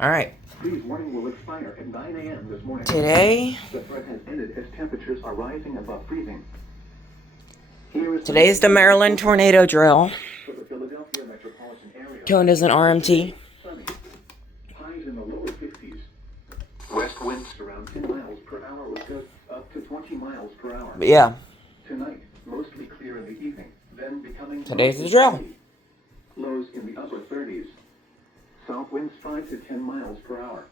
Alright. Freeze warning will expire at 9 a.m. this morning. Today. The threat has ended as temperatures are rising above freezing. Today's the Maryland tornado drill. For the Philadelphia metropolitan area. Known as an RMT. Sunny. Highs in the lower 50s. West winds around 10 miles per hour with gusts up to 20 miles per hour. But yeah. Tonight, mostly clear in the evening, then becoming Today's the drill. cloudy. Lows in the upper 30s. South winds 5 to 10 miles per hour.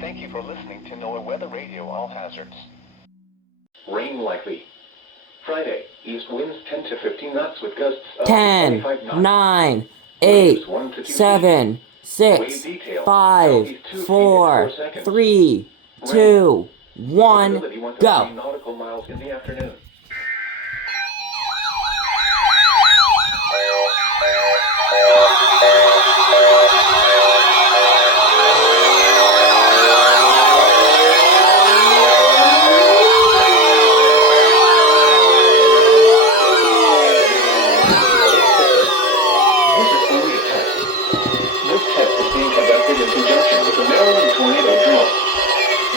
Thank you for listening to NOAA Weather Radio All Hazards. Rain likely. Friday, east winds 10 to 15 knots with gusts up to 10, 25 knots. 9, 8, 1 to 2 7, 6, 5, 4, 3, 2, 1, Visibility 1 to go. 3 nautical miles in the afternoon. This is only a test. This test is being conducted in conjunction with the Maryland tornado drill.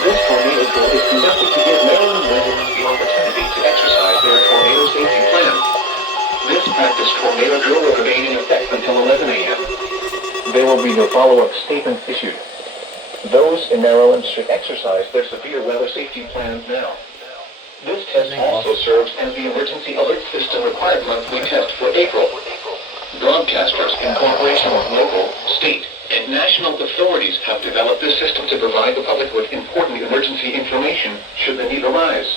This tornado drill is conducted to give Maryland residents the opportunity to exercise their tornado safety plan. This practice tornado drill will remain in effect until 11 a.m. There will be no follow-up statement issued. Those in Maryland should exercise their severe weather safety plans now. This test also serves as the emergency alert system required monthly test for April. Broadcasters, in cooperation with local, state, and national authorities, have developed this system to provide the public with important emergency information should the need arise.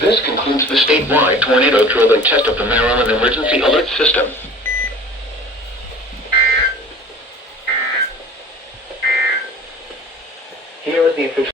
This concludes the statewide tornado drill and test of the Maryland Emergency Alert System. Here is the official